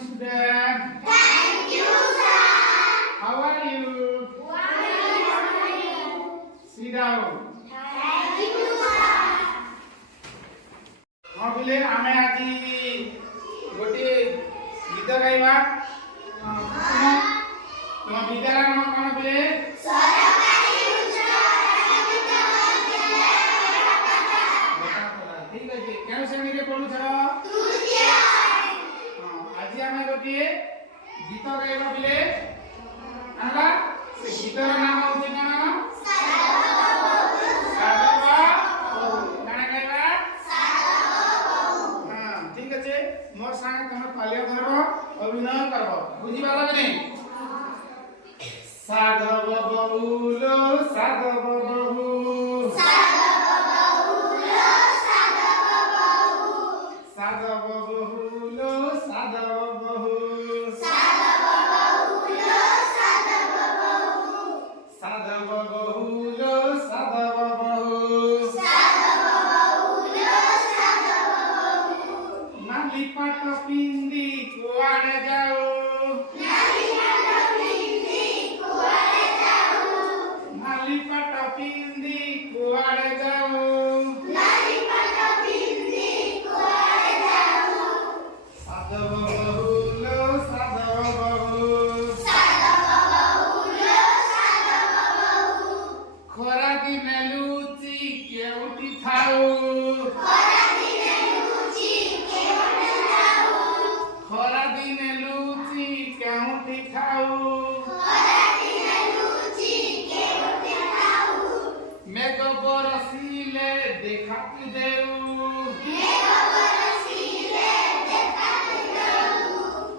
student. Thank you, sir. How are you? Sit down. Thank you, sir. हाँ बोले आमे आदि गोटे गीत गाइबा तुम विद्यालय नाम कौन बोले सरकारी उच्च विद्यालय ठीक अछि केन श्रेणी रे पढु छ तृतीय आज आमे गोटे गीत गाइबा बोले आला से गीतर नाम होते कोन मोर संगे तुम पालिया धरब अभिनय करब बुझी वाला कि नहीं साधव बहुलो साधव बहु साधव बहुलो साधव बहु साधव बहुलो साधव बहु नाली पाट पिंदी कुआड़े जाओ नाली पाट पिंदी कुआड़े जाओ साधव बहुलो साधव बहु खरा दिने लुची केउटी थाऊ खरा दिने लुची केउटी थाऊ मेघ बरसिले देखाती देऊ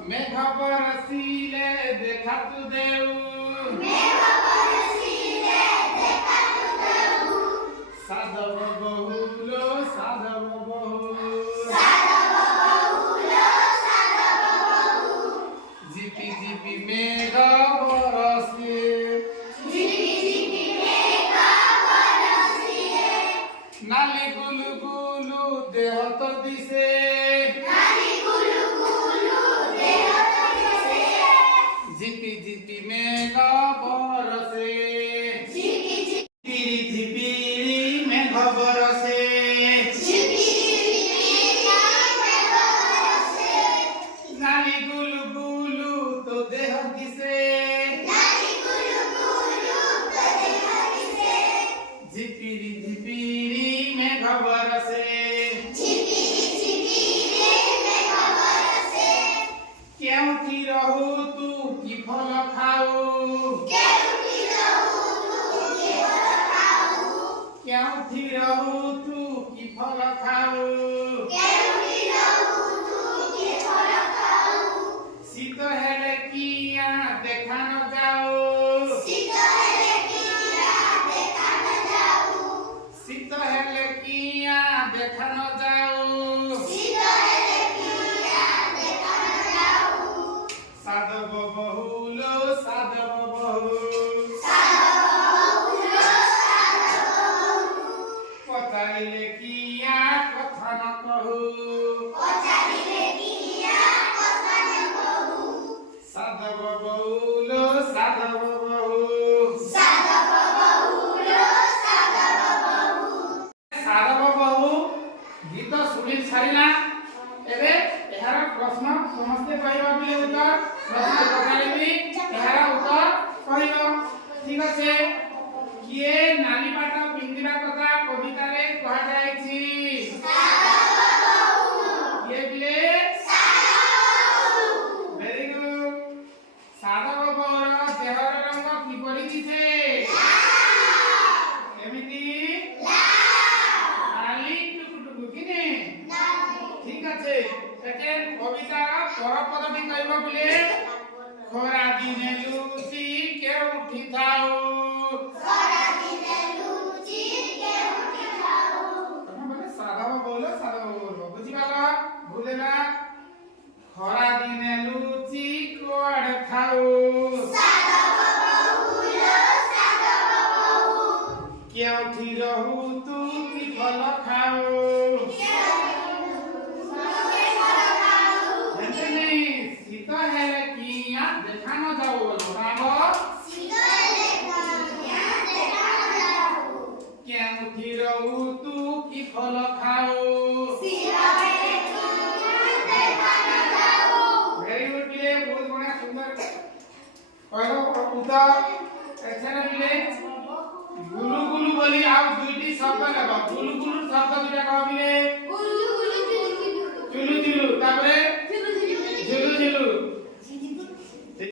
मेघ बरसिले देखातु देऊ साधव बहुलो साधव बहु झिपी झिपी मेघ बरसे नाली गुलु गुलु देह तो दिसे झिपी झिपी मेघ बरसे झिपिरी झिपिरी मेघ बरसे नाली गुलु गुलु तो देह दिसे झिपिरी झिपिरी मेघ बरसे केउठी रहू तू की फल खाऊ केउठी रहू तू की फल खाऊ शीत हेले किया देखा न जाओ शीत हेले किया देखा न जाओ साधव बहुलो साधव बहु पचाइले किया कथा न कहू साधव बहुलो साधव बहु साधव बहु गीत सुनी सारिला एबे एहार प्रश्न समस्ते कहबा बिले उत्तर प्रश्न पचारिबी एहार उत्तर कहबो ठीक আছে किए नाली पाट पिंदिबा कथा कविता रे कहा जाय छी किए बिले वेरी गुड साधव बहुर देहर रंग किपरि दिसे एमिति नाली टुकुटुकु किने ठीक আছে সেকেন্ড কবিতা পরপদটি কইব বলে খরা দিনে লুচি কেউঠি থাও তখন বলে সাধব বলো সাধব বলো বুঝিবালা ভুলে না খরা দিনে লুচি কোড়ে খাও কেউঠি রহু তু কি ফল খাও କହିବ ଉତ୍ତର ଏଠାରେ ବିଲେ ଗୁଲୁ ଗୁଲୁ ବୋଲି ଆଉ ଦୁଇଟି ଶବ୍ଦ ନେବ ଗୁଲୁ ଗୁଲୁ ଶବ୍ଦ ଦୁଇଟା କହିଲେ ଗୁଲୁ ଗୁଲୁ ଚୁଲୁ ଚୁଲୁ ତାପରେ